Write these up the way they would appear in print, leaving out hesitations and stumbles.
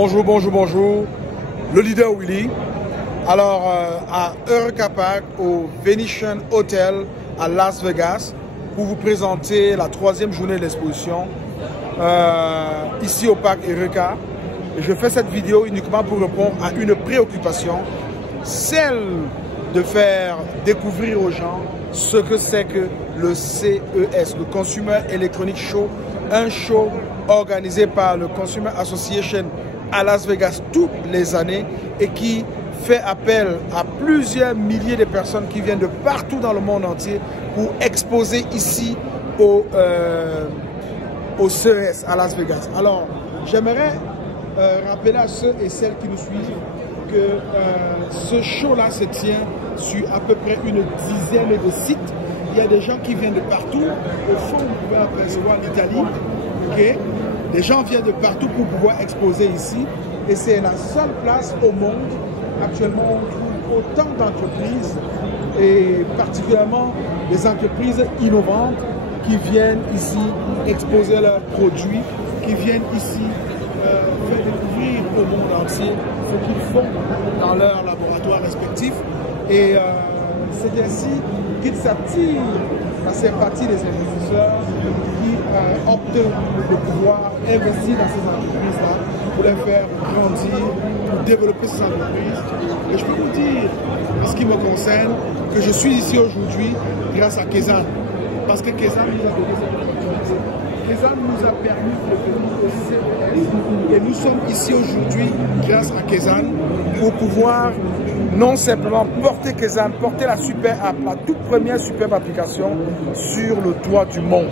Bonjour, bonjour, bonjour. Le leader Willy. Alors, à Eureka Park, au Venetian Hotel à Las Vegas, pour vous présenter la 3e journée de l'exposition, ici au parc Eureka. Je fais cette vidéo uniquement pour répondre à une préoccupation, celle de faire découvrir aux gens ce que c'est que le CES, le Consumer Electronics Show, un show organisé par le Consumer Association à Las Vegas toutes les années et qui fait appel à plusieurs milliers de personnes qui viennent de partout dans le monde entier pour exposer ici au CES à Las Vegas. Alors, j'aimerais rappeler à ceux et celles qui nous suivent que ce show-là se tient sur à peu près une dizaine de sites. Il y a des gens qui viennent de partout. Au fond, vous pouvez apercevoir l'Italie. Okay? Des gens viennent de partout pour pouvoir exposer ici. Et c'est la seule place au monde. Actuellement, on trouve autant d'entreprises, et particulièrement des entreprises innovantes qui viennent ici exposer leurs produits, qui viennent ici faire découvrir au monde entier ce qu'ils font dans leurs laboratoires respectifs. Et c'est ainsi qu'ils s'attirent la sympathie des investisseurs qui optent de pouvoir investir dans ces entreprises-là pour les faire grandir, pour développer ces entreprises. Et je peux vous dire, en ce qui me concerne, que je suis ici aujourd'hui grâce à Kezan. Parce que Kezan nous a donné cette opportunité. Kezan nous a permis de venir au CES et nous sommes ici aujourd'hui grâce à Kezan pour pouvoir non simplement porter Kezan, porter la super app, la toute première superbe application sur le toit du monde.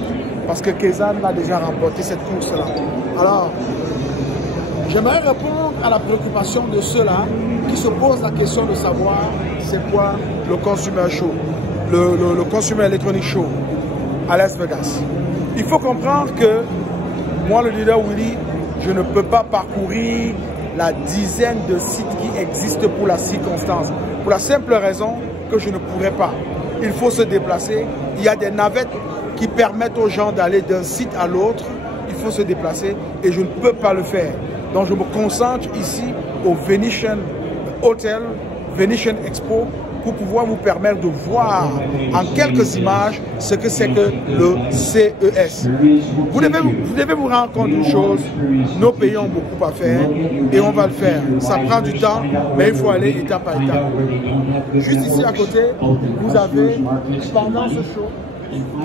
Parce que Kezan a déjà remporté cette course-là. Alors, j'aimerais répondre à la préoccupation de ceux-là qui se posent la question de savoir c'est quoi le Consumer Show, le Consumer Electronic Show à Las Vegas. Il faut comprendre que moi, le leader Willy, je ne peux pas parcourir la dizaine de sites qui existent pour la circonstance. Pour la simple raison que je ne pourrais pas. Il faut se déplacer. Il y a des navettes qui permettent aux gens d'aller d'un site à l'autre. Il faut se déplacer et je ne peux pas le faire. Donc je me concentre ici au Venetian Hotel, Venetian Expo, pour pouvoir vous permettre de voir en quelques images ce que c'est que le CES. Vous devez vous rendre compte d'une chose, nos pays ont beaucoup à faire et on va le faire. Ça prend du temps, mais il faut aller étape par étape. Juste ici à côté, vous avez, pendant ce show,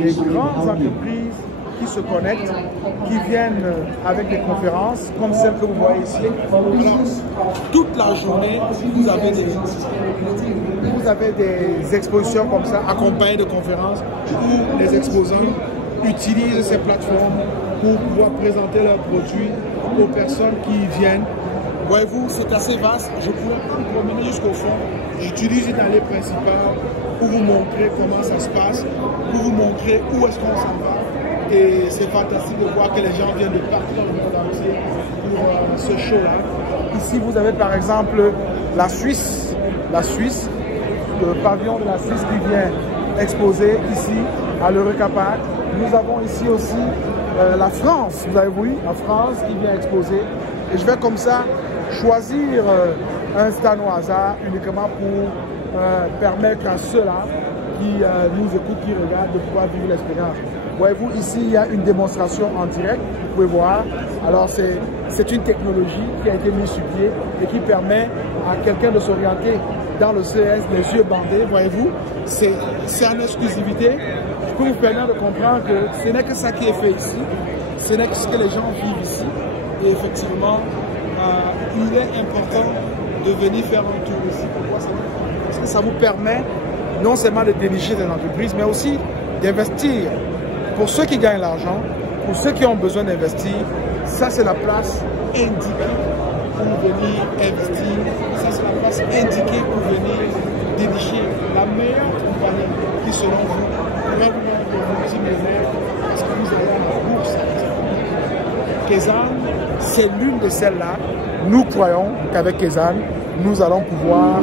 des grandes entreprises qui se connectent, qui viennent avec des conférences, comme celle que vous voyez ici. Alors, toute la journée, vous avez des expositions comme ça, accompagnées de conférences, où les exposants utilisent ces plateformes pour pouvoir présenter leurs produits aux personnes qui viennent. Voyez-vous, c'est assez vaste. Je pourrais pas me promener jusqu'au fond. J'utilise une allée principale pour vous montrer comment ça se passe, pour vous montrer où est-ce qu'on s'en va. Et c'est fantastique de voir que les gens viennent de partout dans le monde entier pour ce show-là. Ici, vous avez par exemple la Suisse, le pavillon de la Suisse qui vient exposer ici à l'Eureka Park. Nous avons ici aussi la France, vous avez vu, la France qui vient exposer. Et je vais comme ça choisir un stand au hasard uniquement pour permettre à ceux-là qui nous écoutent, qui regardent, de pouvoir vivre l'expérience. Voyez-vous, ici, il y a une démonstration en direct, vous pouvez voir. Alors, c'est une technologie qui a été mise sur pied et qui permet à quelqu'un de s'orienter dans le CES, les yeux bandés, voyez-vous. C'est en exclusivité. Je peux vous permettre de comprendre que ce n'est que ça qui est fait ici. Ce n'est que ce que les gens vivent ici. Et effectivement, il est important de venir faire un tour ici. Pourquoi ça? Parce que ça vous permet non seulement de dénicher des entreprises, mais aussi d'investir. Pour ceux qui gagnent l'argent, pour ceux qui ont besoin d'investir, ça c'est la place indiquée pour venir investir. Ça c'est la place indiquée pour venir dénicher la meilleure compagnie qui, selon vous, pourrait vous rendre multimillionnaire parce que vous allez à la bourse. Kezan, c'est l'une de celles-là. Nous croyons qu'avec Kezan, nous allons pouvoir,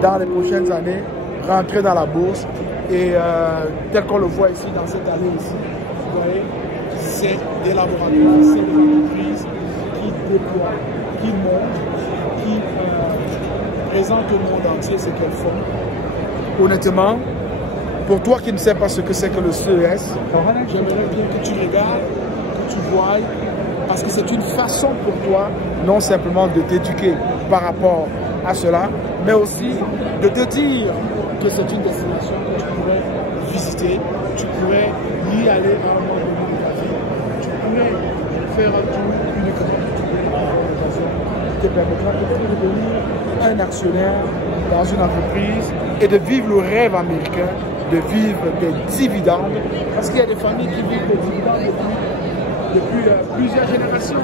dans les prochaines années, rentrer dans la bourse. Et tel qu'on le voit ici, dans cette allée ici, vous voyez, c'est des laboratoires, c'est des entreprises qui déploient, qui montrent, qui présentent au monde entier ce qu'elles font. Honnêtement, pour toi qui ne sais pas ce que c'est que le CES, j'aimerais bien que tu regardes, que tu voies, parce que c'est une façon pour toi, non simplement de t'éduquer par rapport à cela, mais aussi de te dire que c'est une destination que tu pourrais visiter, tu pourrais y aller à un moment donné de ta vie, tu pourrais faire un tour, une organisation qui te permettra de devenir un actionnaire dans une entreprise et de vivre le rêve américain, de vivre des dividendes, parce qu'il y a des familles qui vivent des dividendes depuis plusieurs générations,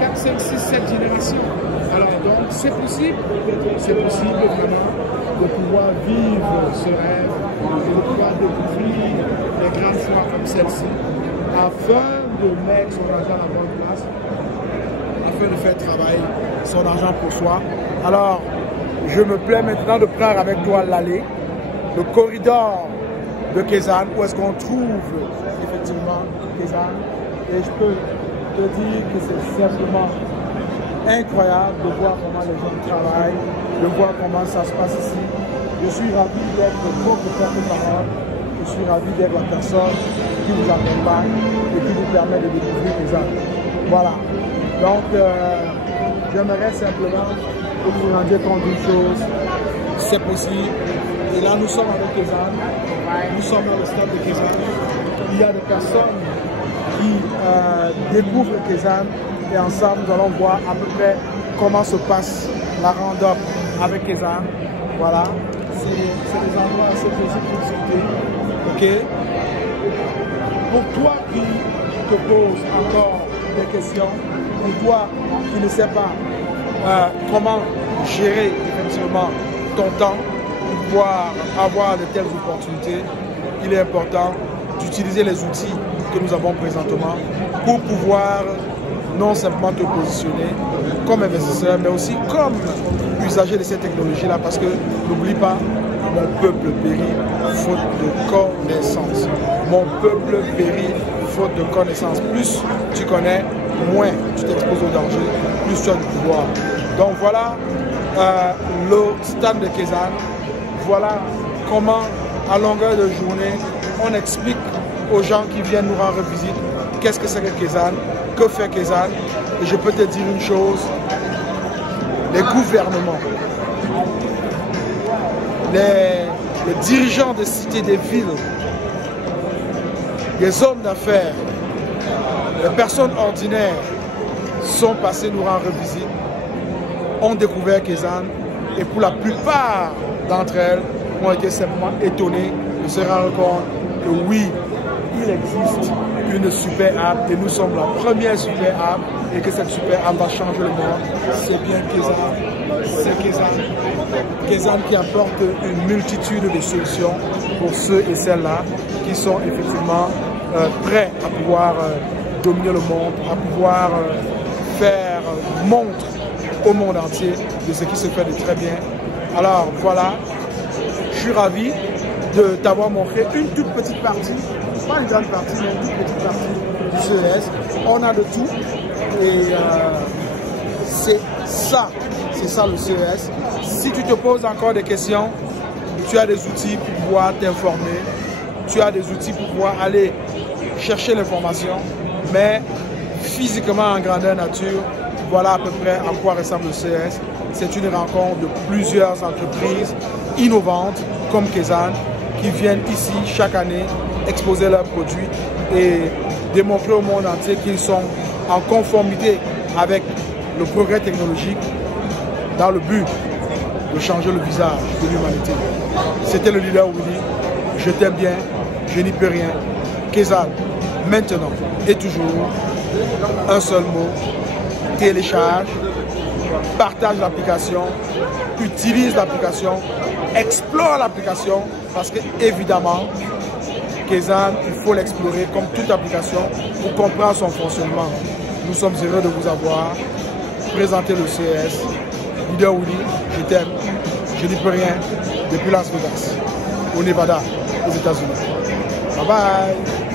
4, 5, 6, 7 générations. Alors donc c'est possible vraiment de pouvoir vivre ce rêve, de pouvoir découvrir les grandes soirées comme celle-ci, afin de mettre son argent à la bonne place, afin de faire travailler son argent pour soi. Alors, je me plais maintenant de prendre avec toi l'allée, le corridor de Kezan, où est-ce qu'on trouve effectivement Kezan. Et je peux te dire que c'est simplement incroyable de voir comment les gens travaillent, de voir comment ça se passe ici. Je suis ravi d'être votre porte-parole, je suis ravi d'être la personne qui vous accompagne et qui vous permet de découvrir Kezan. Voilà. Donc, j'aimerais simplement que vous vous rendiez compte d'une chose, c'est possible. Et là, nous sommes avec Kezan, nous sommes dans le stade de Kezan. Il y a des personnes qui découvrent Kezan et ensemble, nous allons voir à peu près comment se passe la round-up avec Kezan. Voilà, c'est des endroits assez paisibles pour discuter. Ok. Pour toi qui te poses encore des questions, pour toi qui ne sais pas comment gérer effectivement ton temps, pour pouvoir avoir de telles opportunités, il est important d'utiliser les outils que nous avons présentement pour pouvoir non simplement te positionner comme investisseur, mais aussi comme usager de ces technologies-là, parce que n'oublie pas, mon peuple périt faute de connaissances. Mon peuple périt faute de connaissances. Plus tu connais, moins tu t'exposes au danger, plus tu as du pouvoir. Donc voilà le stand de Kezan. Voilà comment, à longueur de journée, on explique aux gens qui viennent nous rendre visite qu'est-ce que c'est que Kezan, que fait Kezan. Et je peux te dire une chose, les gouvernements, les dirigeants des cités, des villes, les hommes d'affaires, les personnes ordinaires sont passés nous rendre visite, ont découvert Kezan et pour la plupart d'entre elles ont été simplement étonnées de se rendre compte que oui, il existe une super app et nous sommes la première super app et que cette super app va changer le monde. C'est bien Kezan. C'est Kezan. Kezan qui apporte une multitude de solutions pour ceux et celles-là qui sont effectivement prêts à pouvoir dominer le monde, à pouvoir faire montre au monde entier de ce qui se fait de très bien. Alors voilà, je suis ravi de t'avoir montré une toute petite partie, pas une grande partie, mais une toute petite partie du CES. On a de tout et c'est ça le CES. Si tu te poses encore des questions, tu as des outils pour pouvoir t'informer, tu as des outils pour pouvoir aller chercher l'information, mais physiquement en grandeur nature, voilà à peu près à quoi ressemble le CES. C'est une rencontre de plusieurs entreprises innovantes comme Kezan qui viennent ici chaque année exposer leurs produits et démontrer au monde entier qu'ils sont en conformité avec le progrès technologique dans le but de changer le visage de l'humanité. C'était le leader Willy. Je t'aime bien, je n'y peux rien. Kezan, maintenant et toujours, un seul mot, télécharge, partage l'application, utilise l'application, explore l'application parce que évidemment, Kezan, il faut l'explorer comme toute application pour comprendre son fonctionnement. Nous sommes heureux de vous avoir présenté le CES. Leader Willy, je t'aime, je n'y peux rien, depuis Las Vegas, au Nevada, aux États-Unis. Bye bye.